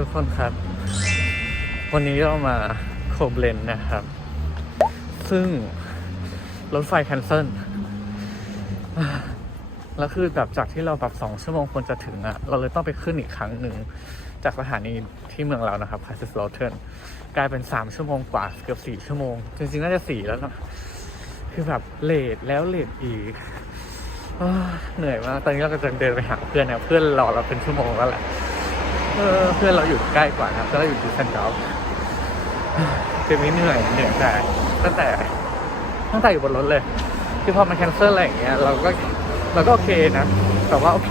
ทุกคนครับ วันนี้เรามาโคเบลนนะครับ ซึ่งรถไฟแคนเซิลแล้วคือแบบจากที่เราแบบสองชั่วโมงควรจะถึงอะเราเลยต้องไปขึ้นอีกครั้งหนึ่ง จากสถานีที่เมืองเรานะครับคาสิสโลเทนกลายเป็นสามชั่วโมงกว่าเกือบสี่ชั่วโมง จริงๆ น่าจะสี่แล้วนะคือแบบเลทแล้วเลทอีกอเหนื่อยมาก ตอนนี้เรากำลังเดินไปหาเพื่อนนะเพื่อนรอเราเป็นชั่วโมงแล้วแหละ เออเพื่อนเราอยู่ใกล้กว่าครับแล้วเราอยู่ดิสเซนดอฟคือไม่เหนื่อยเหนื่อยแต่ตั้งแต่ตั้งแต่อยู่บนรถเลยคือพอมันแคนเซิลอะไรอย่างเงี้ยเราก็เราก็โอเคนะ แต่ว่าโอเค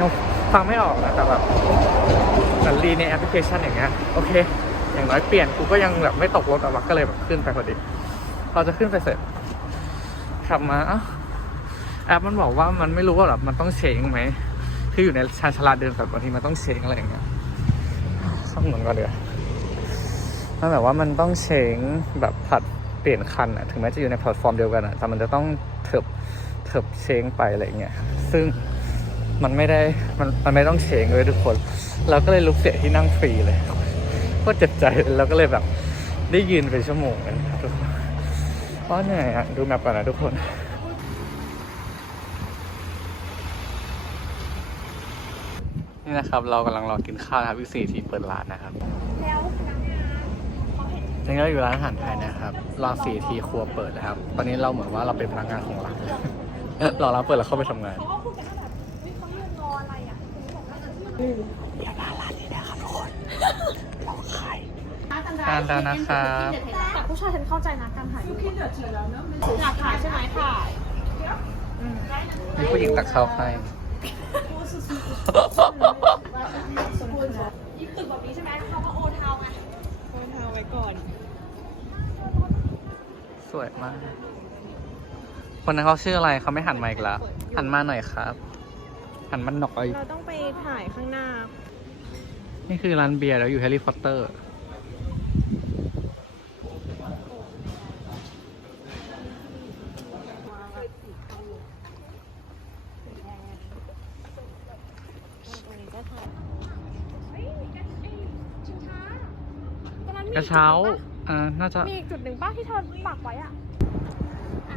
ยังฟังไม่ออกนะแต่แบบแต่รีในแอปพลิเคชันอย่างเงี้ยโอเค อย่างน้อยเปลี่ยนกูก็ยังแบบไม่ตกรถแต่ว่าก็เลยแบบขึ้นไปพอดีเราจะขึ้นไปเสร็จขับมาอ้าแอปมันบอกว่ามันไม่รู้ว่าแบบมันต้องเชงไหมคืออยู่ในชานชาลาเดินแบบบางทีมันต้องเชงอะไรอย่างเงี้ย ซ่อมเหมือนกันเลยมันแบบว่ามันต้องเชงแบบผัดเปลี่ยนคันอะถึงแม้จะอยู่ในแพลตฟอร์มเดียวกันอะแต่มันจะต้องเถิบเถิบเชงไปอะไรเงี้ยซึ่งมันไม่ได้มันมันไม่ต้องเฉงเลยทุกคน เราก็เลยลุกเสียที่นั่งฟรีเลยก็เจ็บใจเราก็เลยแบบได้ยืนเป็นชั่วโมงกันทุกคนเพราะเหนื่อยอะดูแมปก่อนนะทุกคน นี่นะครับเรากำลังรอกินข้าวนะครับวิสี่ที่เปิดร้านนะครับแล้วพนักงานเขาเห็นจริงๆเราอยู่ร้านอาหารไทยนะครับรอสี่ทีครัวเปิดนะครับ ตอนนี้เราเหมือนว่าเราเป็นพนักงานของร้านรอร้านเปิดแล้วเข้าไปทำงานเขาก็พูดกันว่าแบบเฮ้ยเขายืนรออะไรอะคุณบอกว่าจะยืนอย่ามาร้านนี้นะครับทุกคนเราขายร้านทานแล้วนะครับแต่ผู้ชายฉันเข้าใจนะการถ่ายรูปอยากถ่ายใช่ไหมถ่ายมีผู้หญิงตักข้าวให้ ยิบตึกแบบนี้ใช่ไหมเขาว่าโอทาวไงสวยมาก คนนั้นเขาชื่ออะไรเขาไม่หันมาอีกแล้วหันมาหน่อยครับ หันมาหน่อย เราต้องไปถ่ายข้างหน้า นี่คือร้านเบียร์แล้วอยู่แฮร์รี่พอตเตอร์ ตอนนั้นมีกระเช้า อ่า น่าจะ มีอีกจุดหนึ่งป้าที่เธอปักไว้อะ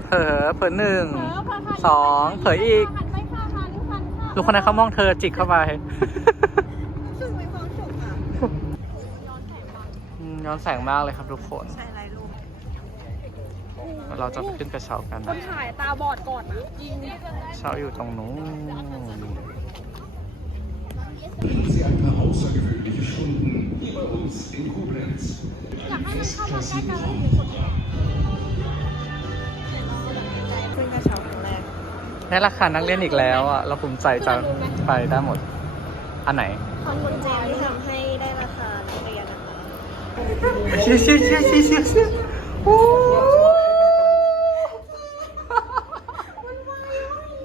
เผลอเผลอหนึ่งเออพาหันสองเผลออีก หันไปค่ะหันหันค่ะลูกคนนั้นเขามองเธอจิกเข้าไปซึ่งไม่ความสุขอะอืมย้อนแสงมากเลยครับทุกคนใส่ไรลูกเราจะไปขึ้นกระเช้ากันคนนะถ่ายตาบอดก่อนนะจริงเช้าอยู่ตรงนู้น Sie ein paar außergewöhnliche Stunden hier bei uns in Koblenz. อยากให้มันเข้ามาใกล้กันแล้วเห็นคนอื่นขึ้นกระเช้าครั้งแรกได้ราคานักเรียนอีกแล้วอะ เราภูมิใจจะไปได้หมด อันไหนขอบคุณเจลที่ทำให้ได้ราคานักเรียนนะคะเชี่ยเชี่ยเชี่ยเชี่ยเชี่ยเชี่ยโอ้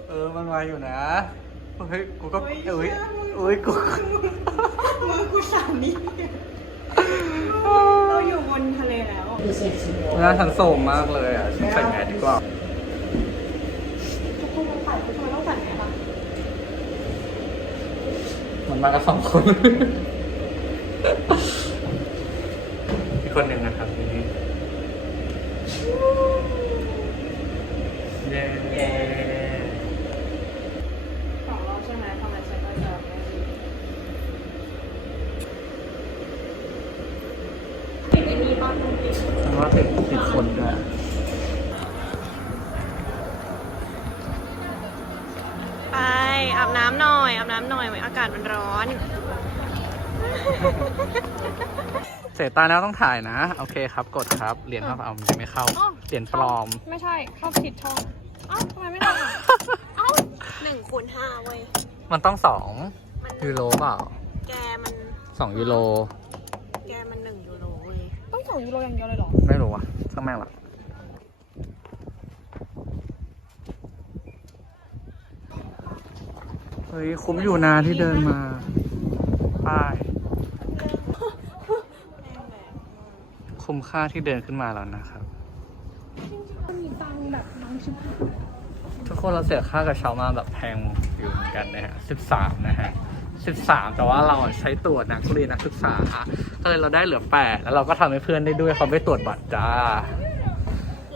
เออ มันไวอยู่นะ เฮ้ย กูก็เอ้ยเอ้ย กู มือกูสั่นนี่ เราอยู่บนทะเลแล้วหน้าฉันโสมมากเลยอะฉันใส่แมสดีกว่าทุกคนมันถ่ายทุกคนต้องใส่แมสอะเหมือนมากันสองคน อีกคนหนึ่งนะครับนี่เย้เย้ สองรอบใช่ไหมทำไมฉันก็จะไม่ดี ติดไอ้ นี่บ้างติดฉันว่าติดติดคนด้วยไปอาบน้ำหน่อยอาบน้ำหน่อยอากาศมันร้อน เสียตาแล้วต้องถ่ายนะ โอเคครับกดครับเหรียญเข้าเอายังไม่เข้าเหรียญปลอม ไม่ใช่เข้าผิดช่องเอ้าทำไมไม่ได้อะเอ้าหนึ่งคูณห้าเว้ย มันต้องสองมันยูโรเปล่าแกมันสองยูโรแกมันหนึ่ง สองยูโรอย่างเดียวเลยเหรอ ไม่รู้อะช่างแม่งละเฮ้ยคุ้มอยู่นะที่เดินมาป้ายคุ้มค่าที่เดินขึ้นมาแล้วนะครับ มีตังค์แบบน้องชิบหายทุกคนเราเสียค่ากระเช้ามาแบบแพงอยู่เหมือนกันนะฮะสิบสามนะฮะ 13 แต่ว่าเราอะใช้ตรวจนักเรียนนักศึกษา ก็เลยเราได้เหลือ 8 แล้วเราก็ทำให้เพื่อนได้ด้วยเขาไปตรวจบัตรจ้า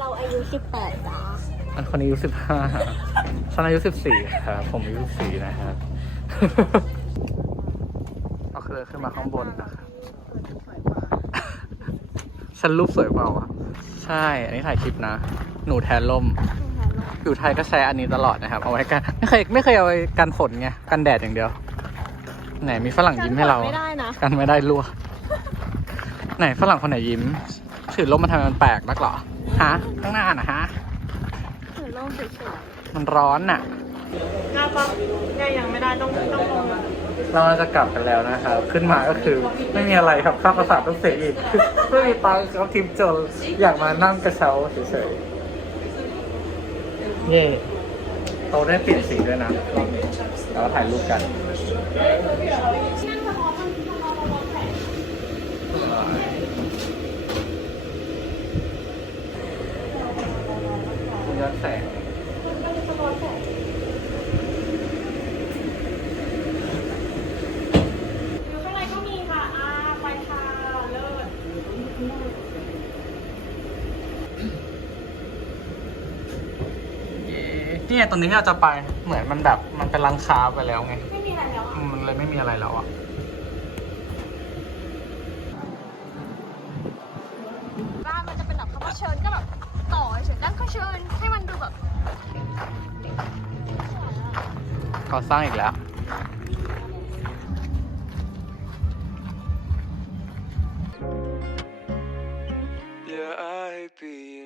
เราอายุ18จ้าอันคนนี้อายุ15ฉันอายุ14ครับ ผมอายุ14นะครับเอาเครือขึ้นมาข้างบนนะครับ ฉันรูปสวยเปล่าอะใช่ อันนี้ถ่ายคลิปนะ หนูแทนล่ม อยู่ไทยก็ใช้อันนี้ตลอดนะครับ เอาไว้กัน ไม่เคยไม่เคยเอาไว้กันฝนไง กันแดดอย่างเดียว ไหนมีฝรั่งยิ้มให้เรา ไม่ได้นะ กันไม่ได้รั่ว ไหนฝรั่งคนไหนยิ้ม ถือร่มมาทำไมมันแปลกนักเหรอ ฮะ ข้างหน้านะฮะ ถือร่มเฉยมันร้อนน่ะๆง่ายปะง่ายยังไม่ได้ต้องต้องลงเราจะกลับกันแล้วนะครับ ขึ้นมาก็คือไม่มีอะไรครับข้ามภาษาต้องเสียอีกไม่มีตังค์ครับทีมจนอยากมานั่งกระเช้าเฉยๆเย่ โตได้เปลี่ยนสีด้วยนะรอบนี้แล้วถ่ายรูปกัน เนี่ยตอนนี้เราจะไปเหมือนมันแบบมันเป็นรังค้าไปแล้วไง ไม่มีอะไรแล้วมันเลยไม่มีอะไรแล้วอะ บ้านมันจะเป็นแบบคำว่าเชิญก็แบบต่อเฉยๆนั่นก็เชิญให้มันดูแบบเขาสร้างอีกแล้ว Yeah, I be